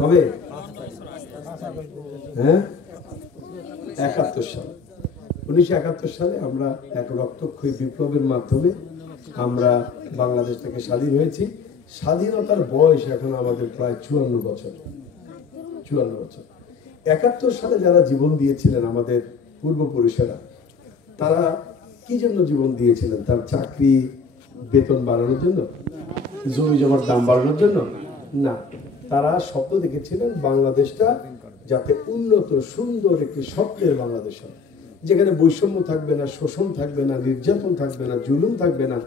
কবে? হ্যাঁ, 71 সাল। 1971 সালে আমরা এক রক্তক্ষয়ী বিপ্লবের মাধ্যমে আমরা বাংলাদেশ থেকে স্বাধীন হয়েছি। স্বাধীনতার বয়স এখন আমাদের প্রায় 54 বছর। 54 বছর। 71 সালে যারা জীবন দিয়েছিলেন আমাদের পূর্বপুরুষেরা, তারা কি জন্য জীবন দিয়েছিলেন? তার চাকরি বেতন বাড়ানোর জন্য, জমি জমার দাম বাড়ানোর জন্য না। তারা স্বপ্ন দেখেছিলেন বাংলাদেশটা যাতে উন্নত সুন্দর একটি স্বপ্নের বাংলাদেশ হয়, যেখানে বৈষম্য থাকবে না, শোষণ থাকবে না, নির্যাতন থাকবে না, জুলুম থাকবে না,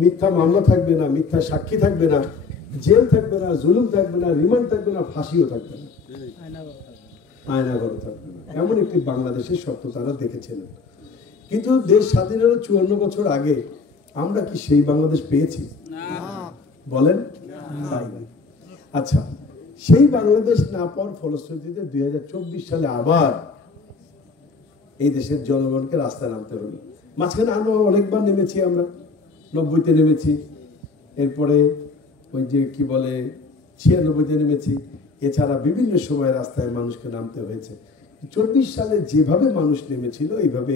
মিথ্যা মামলা থাকবে না, মিথ্যা সাক্ষী থাকবে না, জেল থাকবে না, জুলুম থাকবে না, রিমান্ড থাকবে না, ফাঁসিও থাকবে না, আয়নাঘর থাকবে না। এমন একটি বাংলাদেশের স্বপ্ন তারা দেখেছিলেন। কিন্তু দেশ স্বাধীনের 54 বছর আগে আমরা কি সেই বাংলাদেশ পেয়েছি? বলেন। আচ্ছা, সেই বাংলাদেশ না পাওয়ার ফলশ্রুতিতে 2024 সালে আবার এই দেশের জনগণকে রাস্তায় নামতে হলো। মাঝখানে আরো অনেকবার নেমেছি, আমরা 90-তে নেমেছি, এরপরে ওই যে কি বলে 96-তে নেমেছি। এছাড়া বিভিন্ন সময় রাস্তায় মানুষকে নামতে হয়েছে। 24 সালে যেভাবে মানুষ নেমেছিল এইভাবে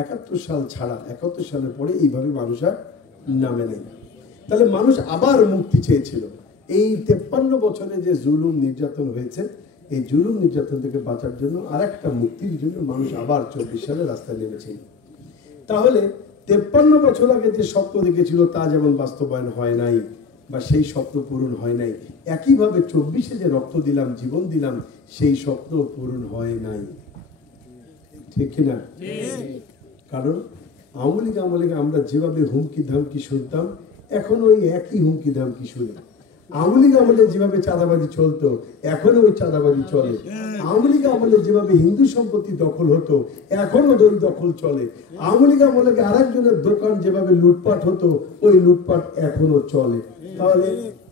71 সাল ছাড়া 71 সালের পরে এইভাবে মানুষ আর নামে নেই। তাহলে মানুষ আবার মুক্তি চেয়েছিল। এই 53 বছরে যে জুলুম নির্যাতন হয়েছে, এই জুলুম নির্যাতন থেকে বাঁচার জন্য আর একটা মুক্তির জন্য মানুষ আবার 24 সালে রাস্তায় নেমেছিল। তাহলে 53 বছর আগে যে স্বপ্ন দেখেছিল তা যেমন বাস্তবায়ন হয় নাই বা সেই স্বপ্ন পূরণ হয় নাই, একইভাবে 24-এ যে রক্ত দিলাম, জীবন দিলাম, সেই স্বপ্ন পূরণ হয় নাই। ঠিক কিনা? কারণ আওয়ামী লীগ আমরা যেভাবে হুমকি ধামকি শুনতাম, এখন ওই একই হুমকি ধামকি শুনি। আওয়ামী লীগ আমলে যেভাবে চাঁদাবাজি চলতো, এখনো ওই চাঁদাবাজি চলে। আওয়ামী লীগ আমলে যেভাবে হিন্দু সম্পত্তি দখল হতো, এখনো ওই দখল চলে। আওয়ামী লীগ আমলে আরেকজনের দোকান যেভাবে লুটপাট হতো, ওই লুটপাট এখনো চলে। তাহলে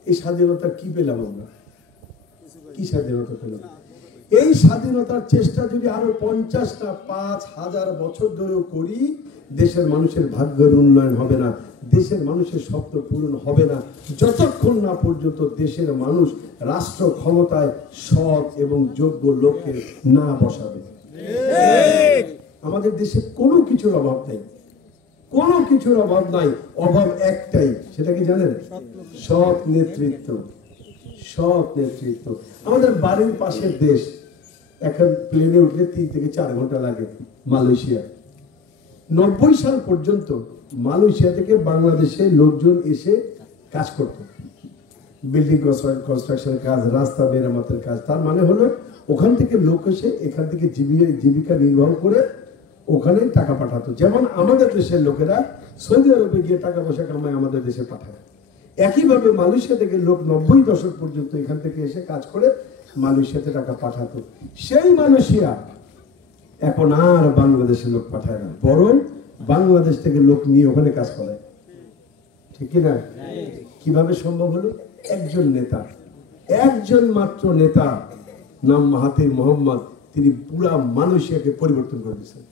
এই স্বাধীনতা কি পেলাম আমরা? কি স্বাধীনতা পেলাম? এই স্বাধীনতার চেষ্টা যদি আরো 50 না 5000 বছর ধরেও করি, দেশের মানুষের ভাগ্যের উন্নয়ন হবে না, দেশের মানুষের স্বপ্ন পূরণ হবে না, যতক্ষণ না পর্যন্ত দেশের মানুষ রাষ্ট্র ক্ষমতায় সৎ এবং যোগ্য লোককে না বসাবে। আমাদের দেশে কোনো কিছুর অভাব নেই, কোনো কিছুর অভাব নাই। অভাব একটাই, সেটা কি জানেন? সৎ নেতৃত্ব। সৎ নেতৃত্ব। আমাদের বাড়ির পাশের দেশ, এখন প্লেনে উঠলে 3 থেকে 4 ঘন্টা লাগে, মালয়েশিয়া। 90 সাল পর্যন্ত মালয়েশিয়া থেকে বাংলাদেশে লোকজন এসে কাজ করত, বিল্ডিং কনস্ট্রাকশনের কাজ, রাস্তা মেরামতের কাজ। তার মানে হলো ওখান থেকে লোক এসে এখান থেকে জীবিকা নির্বাহ করে ওখানে টাকা পাঠাতো। যেমন আমাদের দেশের লোকেরা সৌদি আরবে গিয়ে টাকা পয়সা কামায় আমাদের দেশে পাঠায়, একইভাবে মালয়েশিয়া থেকে লোক 90 দশক পর্যন্ত এখান থেকে এসে কাজ করে মালয়েশিয়াতে টাকা পাঠাতো। সেই মালয়েশিয়া এখন আর বাংলাদেশের লোক পাঠায় না, বরং বাংলাদেশ থেকে লোক নিয়ে ওখানে কাজ করে। ঠিক না? কিভাবে সম্ভব হলো? একজন নেতা, একজন মাত্র নেতা, নাম মাহাথির মোহাম্মদ, তিনি পুরা মালয়েশিয়াকে পরিবর্তন করে দিয়েছেন।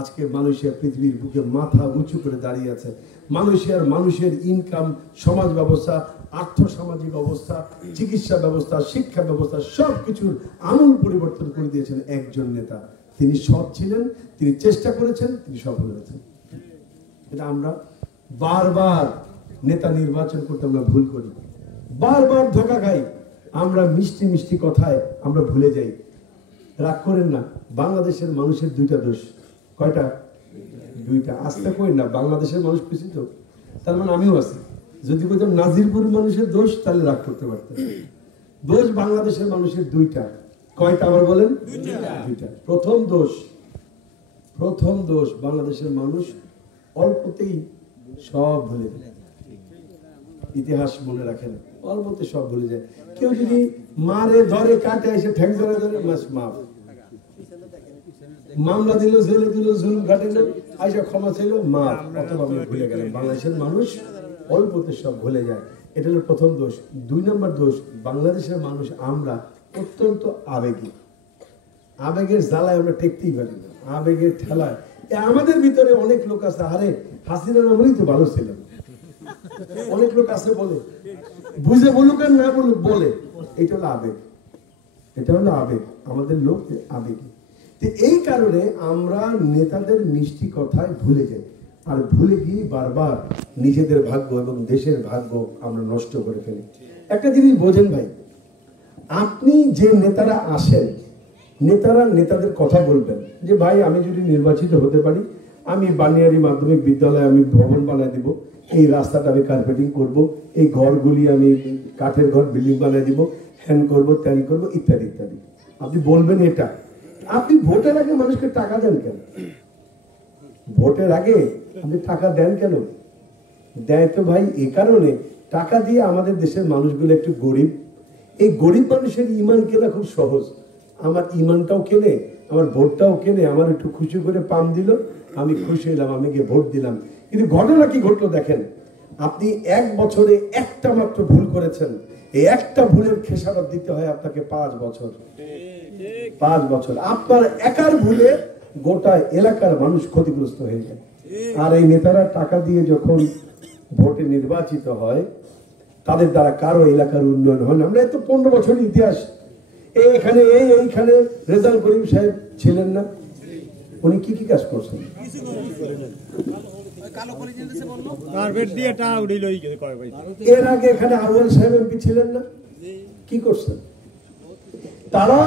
আজকে মালয়েশিয়া পৃথিবীর বুকে মাথা উঁচু করে দাঁড়িয়ে আছে। মালয়েশিয়ার মানুষের ইনকাম, সমাজ ব্যবস্থা, আর্থসামাজিক অবস্থা, চিকিৎসা ব্যবস্থা, শিক্ষা ব্যবস্থা সবকিছুর আমূল পরিবর্তন করে দিয়েছেন একজন নেতা। তিনি সৎ ছিলেন, তিনি চেষ্টা করেছেন, তিনি সফল হয়েছেন। এটা আমরা বারবার নেতা নির্বাচন করতে আমরা ভুল করি, বারবার ধোঁকা খাই। আমরা মিষ্টি মিষ্টি কথায় আমরা ভুলে যাই। রাগ করেন না, বাংলাদেশের মানুষের 2টা দোষ। কয়টা? 2টা। আস্থা করেন না, বাংলাদেশের মানুষ খুশি তো, তার মানে আমিও আছি। যদি বলতাম নাজিরপুর মানুষের দোষ, তাহলে রাগ করতে পারতাম। দোষ বাংলাদেশের মানুষের 2টা। কয়টা আবার বলেন? 2টা। প্রথম দোষ বাংলাদেশের মানুষ অল্পতেই সব ভুলে যায়, ইতিহাস মনে রাখে না, অল্পতে সব ভুলে যায়। কেউ যদি মারে ধরে কাটে এসে ঠ্যাং ধরে মাফ, মামলা দিল, জেলে দিল, জুলুম খাটিল, আইসা ক্ষমা ছিল, মাফ, অথবা আমি ভুলে গেলাম। বাংলাদেশের মানুষ অল্পতে সব ভুলে যায়, এটা হলো প্রথম দোষ। 2 নম্বর দোষ, বাংলাদেশের মানুষ আমরা অত্যন্ত আবেগী। আবেগের জ্বালায় আমরা টেকতেই পারি না, আবেগের ঠেলায়। আমাদের ভিতরে অনেক লোক আছে, আরে হাসিনার আমলেই তো ভালো ছিলাম। অনেক লোক আছে বলে, বুঝে বলুক আর না বলুক বলে, এটা হলো আবেগ। এটা হলো আবেগ, আমাদের লোক আবেগী। তো এই কারণে আমরা নেতাদের মিষ্টি কথায় ভুলে যাই, আর ভুলে গিয়ে বারবার নিজেদের ভাগ্য এবং দেশের ভাগ্য আমরা নষ্ট করে ফেলি। একটা জিনিস বোঝেন ভাই, আপনি যে নেতারা আসেন, নেতাদের কথা বলবেন যে ভাই আমি যদি নির্বাচিত হতে পারি, আমি বানিয়ারি মাধ্যমিক বিদ্যালয়ে আমি ভবন বানিয়ে দিব, এই রাস্তাটা আমি কার্পেটিং করব, এই ঘরগুলি আমি কাঠের ঘর বিল্ডিং বানিয়ে দিব, হ্যান করব, ত্যান করব, ইত্যাদি ইত্যাদি। আপনি বলবেন এটা। আপনি ভোটের আগে মানুষকে টাকা দেন কেন? ভোটের আগে আপনি টাকা দেন কেন? দেয় তো ভাই এই কারণে, টাকা দিয়ে আমাদের দেশের মানুষগুলো একটু গরিব। এই গরিব মানুষের ইমান কেনা খুব সহজ। আমার ইমানটাও কেনে, আমার ভোটটাও কেনে, আমার একটু খুশি করে পাম দিল, আমি খুশি হলাম, আমি গিয়ে ভোট দিলাম। কিন্তু ঘটনা কি ঘটলো দেখেন, আপনি 1 বছরে একটা মাত্র ভুল করেছেন, এই একটা ভুলের খেসারত দিতে হয় আপনাকে 5 বছর। 5 বছর আপনার একার ভুলে গোটা এলাকার মানুষ ক্ষতিগ্রস্ত হয়ে যায়। আর এই নেতারা টাকা দিয়ে যখন ভোটে নির্বাচিত হয়, তাদের দ্বারা কারো এলাকার উন্নয়ন হয় না। আমরা এত 15 বছরের ইতিহাস, এইখানে রেজাল্ট করিম সাহেব ছিলেন না, উনি কি কি কাজ করছেন? এর আগে এখানে আউয়াল সাহেব এমপি ছিলেন না, কি করছেন? তারা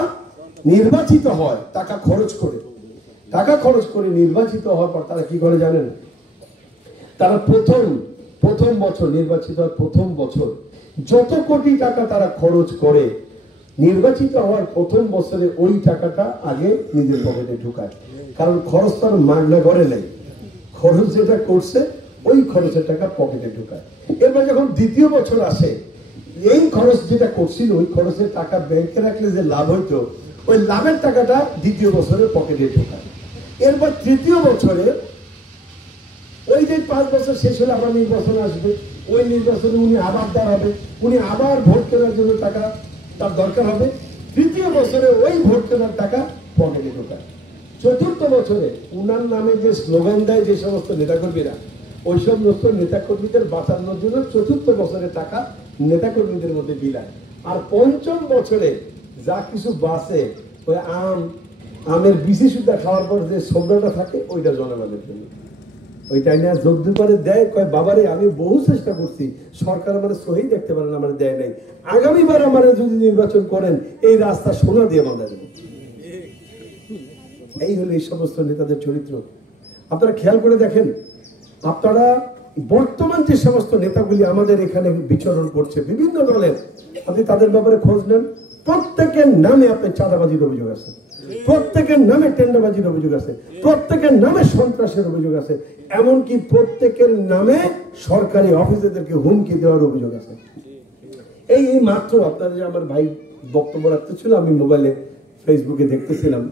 নির্বাচিত হয় টাকা খরচ করে নির্বাচিত হওয়ার পর তারা কি করে জানেন? তারা প্রথম বছর নির্বাচিত হওয়ার প্রথম বছর যত কোটি টাকা তারা খরচ করে, নির্বাচিত হওয়ার প্রথম বছরে ওই টাকাটা আগে নিজের পকেটে ঢুকায়। কারণ খরচ তার মাগনা করে নেই, খরচ যেটা করছে ওই খরচের টাকা পকেটে ঢুকায়। এরপর যখন দ্বিতীয় বছর আসে, এই খরচ যেটা করছিল ওই খরচের টাকা ব্যাংকে রাখলে যে লাভ হইতো, ওই লাভের টাকাটা দ্বিতীয় বছরে পকেটে ঢুকায়। এরপর তৃতীয় বছরে ওই যে 5 বছর শেষ হলে আবার নির্বাচন আসবে, ওই নির্বাচনে উনি আবার দাঁড়াবে, উনি আবার ভোট কেনার জন্য টাকা তার দরকার হবে, তৃতীয় বছরে ওই ভোট কেনার টাকা পকেটে ঢোকায়। চতুর্থ বছরে উনার নামে যে স্লোগান দেয় যে সমস্ত নেতাকর্মীরা, ওই সমস্ত নেতাকর্মীদের বাঁচানোর জন্য চতুর্থ বছরে টাকা নেতাকর্মীদের মধ্যে বিলায়। আর পঞ্চম বছরে যা কিছু বাঁচে, ওই আমের বিচি সুদ্ধা খাওয়ার পর যে সবরাটা থাকে ওইটা জনগণের জন্য, ওইটা নিয়ে যোগ দুপারে দেয়। কয় বাবারে আমি বহু চেষ্টা করছি, সরকার আমার সহি দেখতে পারেন, আমার দেয় নাই, আগামীবার আমার যদি নির্বাচন করেন এই রাস্তা সোনা দিয়ে বাঁধা দেব। এই হলো এই সমস্ত নেতাদের চরিত্র। আপনারা খেয়াল করে দেখেন, আপনারা বর্তমান যে সমস্ত নেতাগুলি আমাদের এখানে বিচরণ করছে বিভিন্ন দলের, আপনি তাদের ব্যাপারে খোঁজ নেন, প্রত্যেকের নামে আপনার চাঁদাবাজির অভিযোগ আছে, প্রত্যেকের নামে টেন্ডারবাজির অভিযোগ আছে, প্রত্যেকের নামে সন্ত্রাসের অভিযোগ আছে, এমনকি প্রত্যেকের নামে সরকারি অফিসারদেরকে হুমকি দেওয়ার অভিযোগ আছে। এই মাত্র আপনার যে আমার ভাই বক্তব্য রাখতেছিল, আমি মোবাইলে ফেসবুকে দেখতেছিলাম,